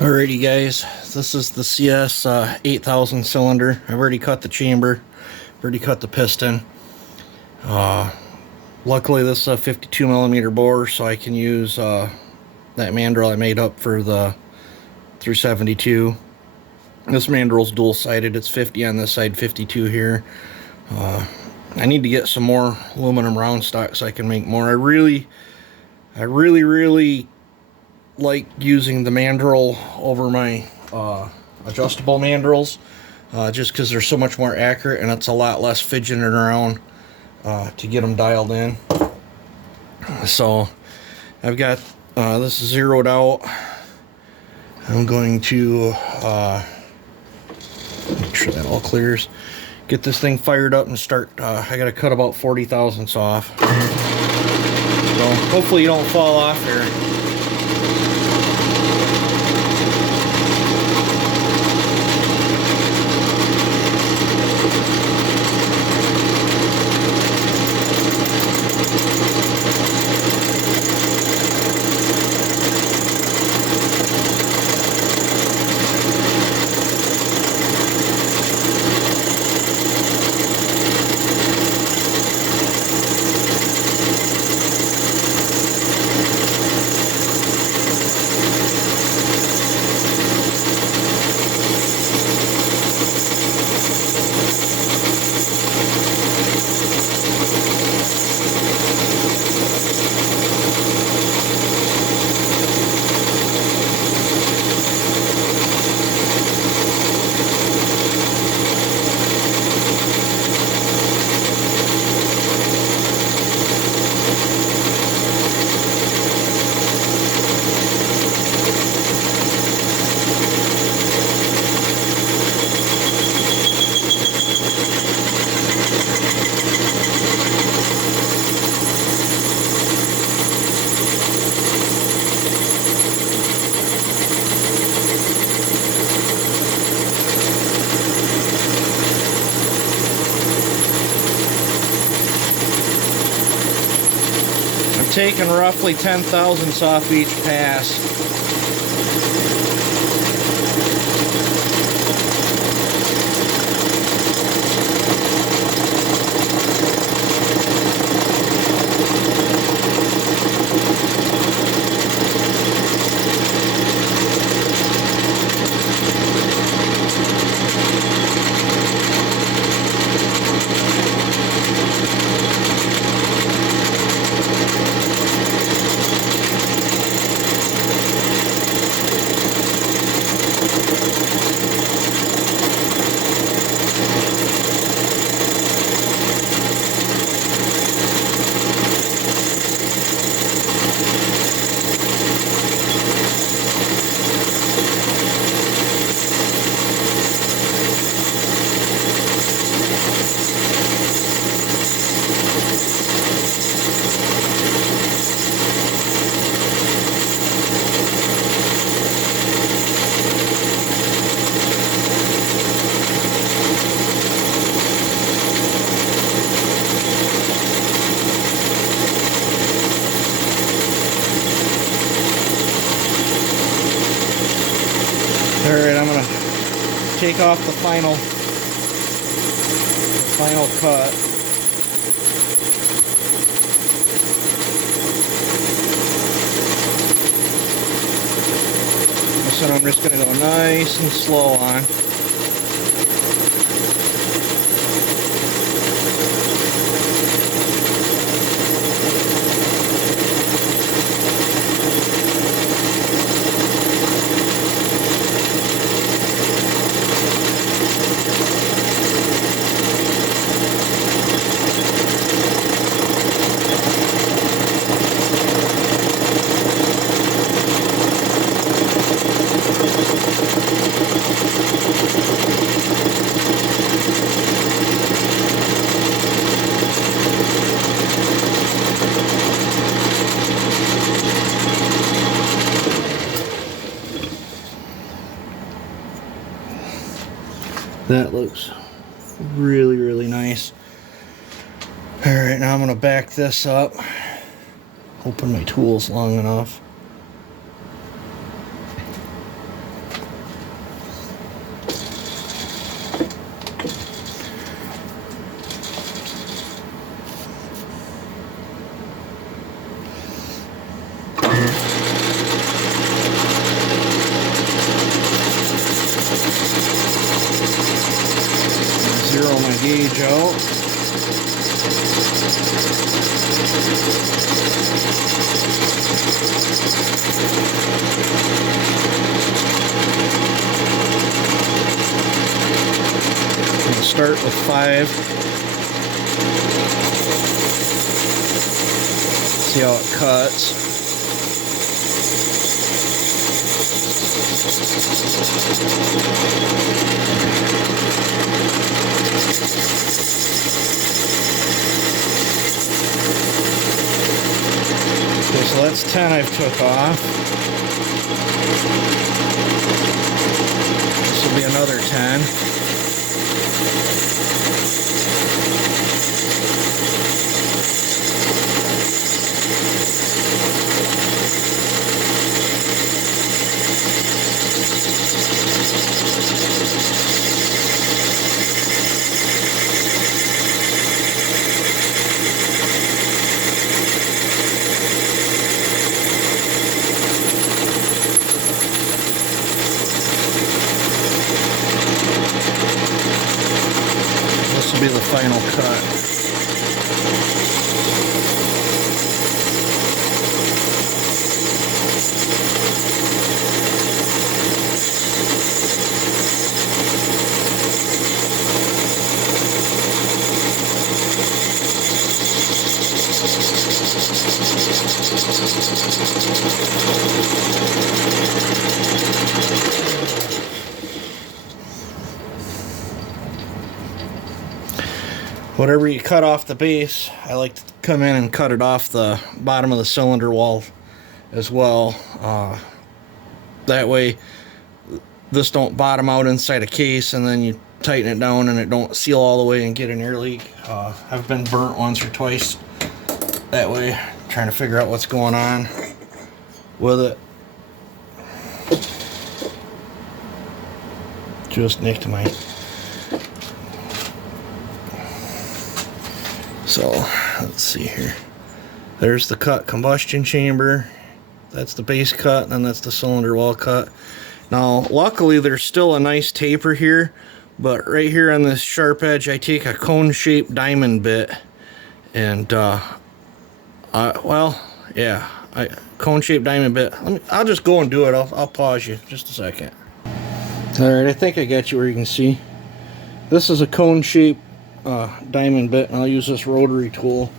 Alrighty guys, this is the cs8000 cylinder. I've already cut the chamber, already cut the piston. Luckily this is a 52 millimeter bore, so I can use that mandrel I made up for the through 72. This mandrel's dual sided, it's 50 on this side, 52 here. I need to get some more aluminum round stock so I can make more. I really like using the mandrel over my adjustable mandrels, just because they're so much more accurate and it's a lot less fidgeting around to get them dialed in. So I've got this zeroed out. I'm going to make sure that all clears, get this thing fired up and start. I gotta cut about 40 thousandths off, so hopefully you don't fall off here. Taking roughly 10 thousandths off each pass. Alright, I'm going to take off the final cut. This one I'm just going to go nice and slow on. That looks really nice. Alright, now I'm going to back this up. Open my tools long enough. gauge out. I'm going to start with 5. See how it cuts. Okay, so that's 10 I've took off. This will be another 10. This will be the final cut. Whatever you cut off the base, I like to come in and cut it off the bottom of the cylinder wall as well. That way this don't bottom out inside a case and then you tighten it down and it don't seal all the way and get an air leak. I've been burnt once or twice that way, trying to figure out what's going on with it. Just nicked my... So, let's see here. There's the cut combustion chamber. That's the base cut, and then that's the cylinder wall cut. Now, luckily, there's still a nice taper here, but right here on this sharp edge, I take a cone-shaped diamond bit, and, cone-shaped diamond bit. I'll just go and do it. I'll pause you just a second. Alright, I think I got you where you can see. This is a cone-shaped diamond bit, and I'll use this rotary tool,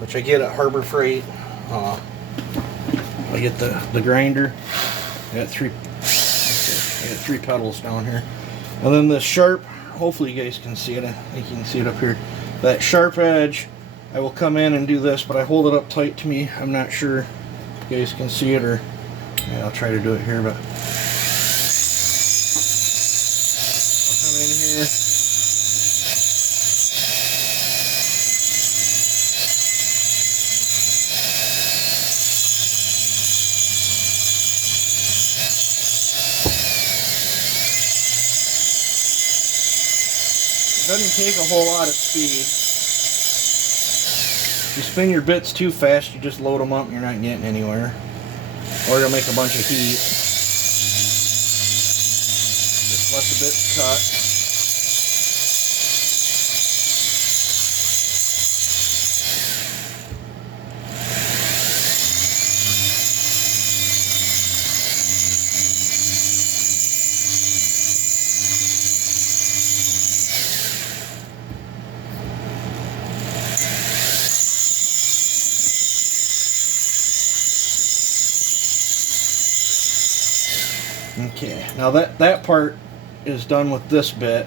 which I get at Harbor Freight. I get the grinder. I got three pedals down here, and then this sharp. Hopefully you guys can see it. I think you can see it up here. That sharp edge, I will come in and do this, but I hold it up tight to me. I'm not sure if you guys can see it, or yeah, I'll try to do it here, but I'll come in here. It doesn't take a whole lot of speed. If you spin your bits too fast, you just load them up and you're not getting anywhere. Or you'll make a bunch of heat. Just let the bits cut. Okay, now that part is done with this bit,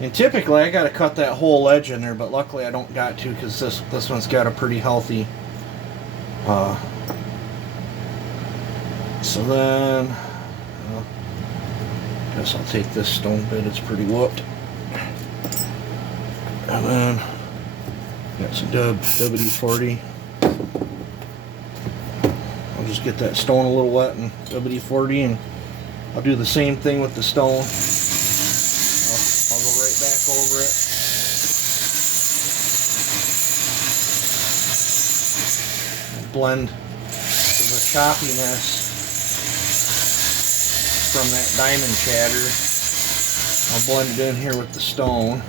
and typically I got to cut that whole edge in there, but luckily I don't got to, because this one's got a pretty healthy. So then, I guess I'll take this stone bit. It's pretty whooped, and then got some WD-40. I'll just get that stone a little wet and WD-40, and I'll do the same thing with the stone. I'll go right back over it. And blend the choppiness from that diamond chatter. I'll blend it in here with the stone.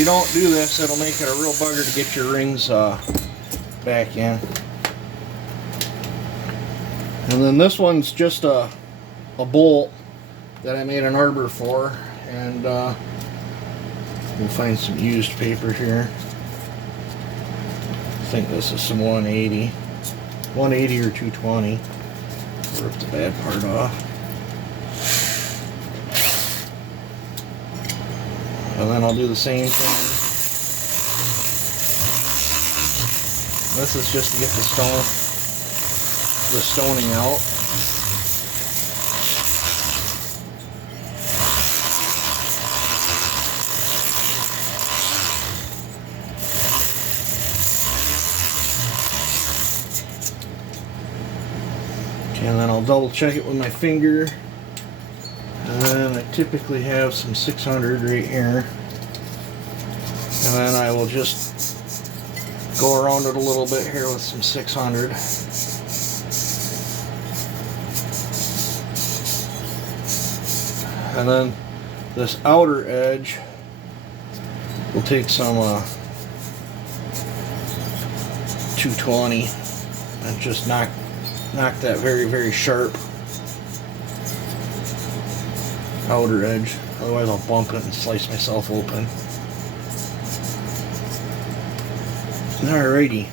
you don't do this, it'll make it a real bugger to get your rings back in. And then this one's just a bolt that I made an arbor for, and we'll find some used paper here. I think this is some 180 or 220. Rip the bad part off. And then I'll do the same thing. This is just to get the stoning out. Okay, and then I'll double check it with my finger. And then I typically have some 600 right here. And then I will just go around it a little bit here with some 600. And then this outer edge, we'll take some 220 and just knock that very, very sharp outer edge. Otherwise I'll bump it and slice myself open. Alrighty.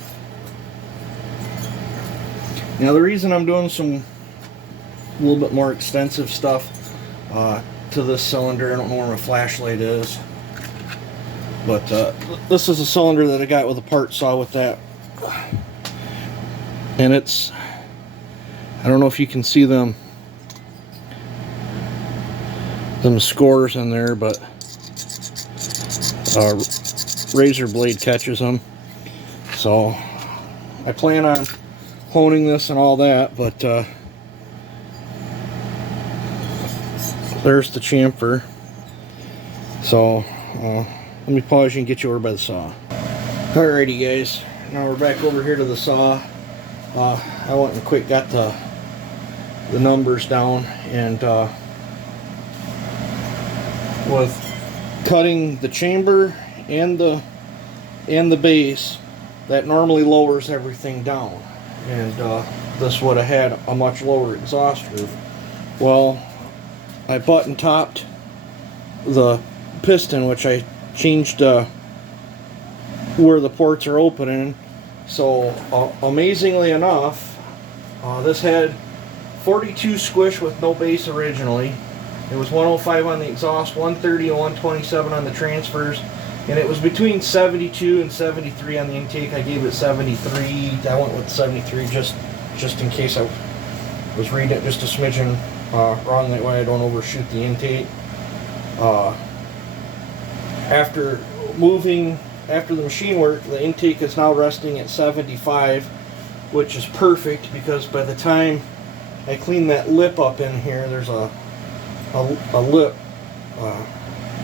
Now the reason I'm doing some a little bit more extensive stuff to this cylinder, I don't know where my flashlight is, but this is a cylinder that I got with a part saw with that, and it's, I don't know if you can see them scores in there, but razor blade catches them. So I plan on honing this and all that, but there's the chamfer. So let me pause you and get you over by the saw. Alrighty guys, now we're back over here to the saw. I went and quick got the numbers down, and with cutting the chamber and the base, that normally lowers everything down, and this would have had a much lower exhaust roof. Well, I button topped the piston, which I changed where the ports are opening. So amazingly enough, this had 42 squish with no base originally. It was 105 on the exhaust, 130 and 127 on the transfers, and it was between 72 and 73 on the intake. I gave it 73. I went with 73 just in case I was reading it just a smidgen wrong, that way I don't overshoot the intake. After the machine work, the intake is now resting at 75, which is perfect, because by the time I clean that lip up in here, there's a lip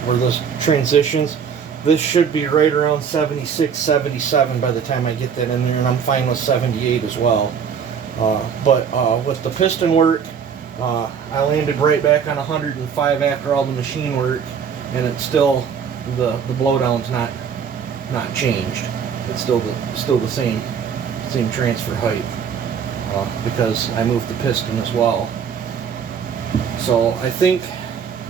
where this transitions. This should be right around 76, 77 by the time I get that in there, and I'm fine with 78 as well. But with the piston work, I landed right back on 105 after all the machine work, and it's still, the blowdown's not changed. It's still the same transfer height, because I moved the piston as well. So I think,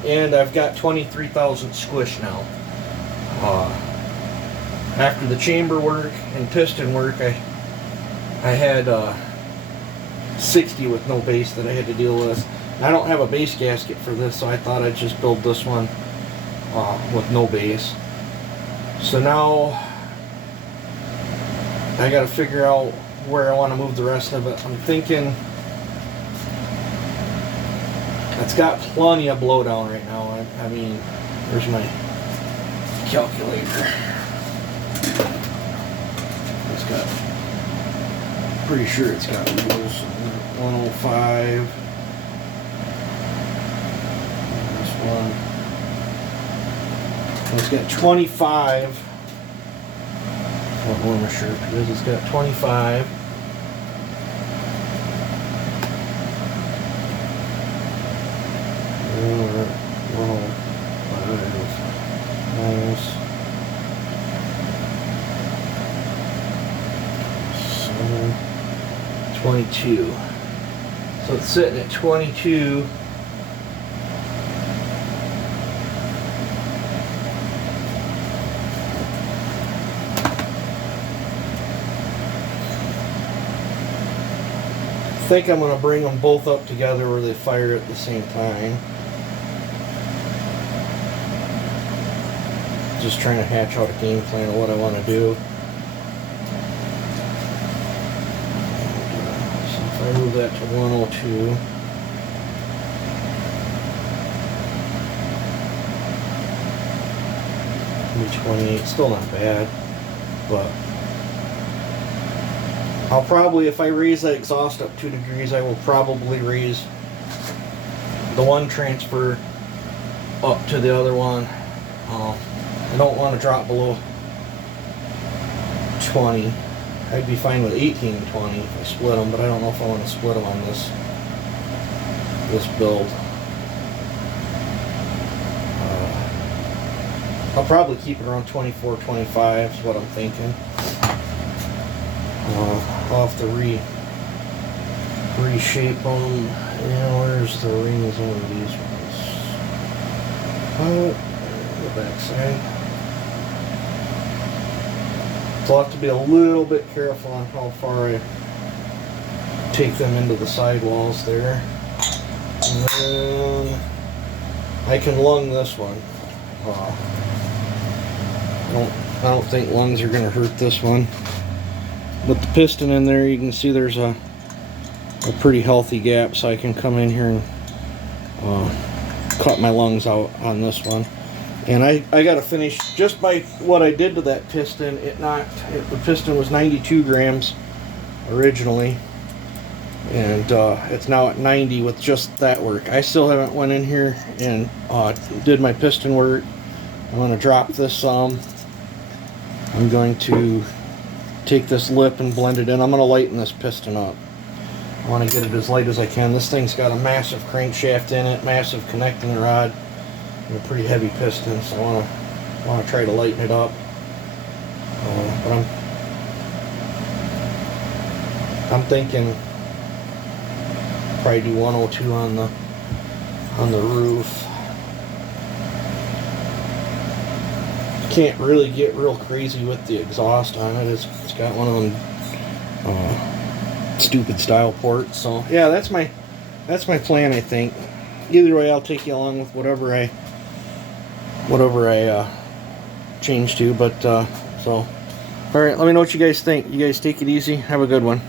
and I've got 23,000 squish now. After the chamber work and piston work, I had 60 with no base that I had to deal with. I don't have a base gasket for this, so I thought I'd just build this one with no base. So now I got to figure out where I want to move the rest of it. I'm thinking it's got plenty of blowdown right now. I mean, where's my calculator? It's got, pretty sure it's got wheels. 105. This one. It's got 25. What my shirt is? It's got 25. Minus 22. So it's sitting at 22. I think I'm going to bring them both up together where they fire at the same time. Just trying to hatch out a game plan of what I want to do. So if I move that to 102. .28, still not bad, but I'll probably, if I raise that exhaust up 2 degrees, I will probably raise the one transfer up to the other one. I don't want to drop below 20. I'd be fine with 18 and 20 if I split them, but I don't know if I want to split them on this build. I'll probably keep it around 24, 25 is what I'm thinking. I'll have to reshape them. Yeah, where's the rings on these ones? The back side. So I'll have to be a little bit careful on how far I take them into the sidewalls there. And then I can lung this one. I don't think lungs are going to hurt this one. But the piston in there, you can see there's a pretty healthy gap, so I can come in here and cut my lungs out on this one. And I got to finish just by what I did to that piston. The piston was 92 grams originally, and it's now at 90 with just that work. I still haven't went in here and did my piston work. I'm going to drop this some. I'm going to take this lip and blend it in. I'm going to lighten this piston up. I want to get it as light as I can. This thing's got a massive crankshaft in it, massive connecting rod, and a pretty heavy piston, so I want to try to lighten it up. But I'm thinking probably do 102 on the roof. Can't really get real crazy with the exhaust on it. It's got one of them stupid style ports. So yeah, that's my plan, I think. Either way, I'll take you along with whatever I change to. But so, all right, let me know what you guys think. You guys take it easy. Have a good one.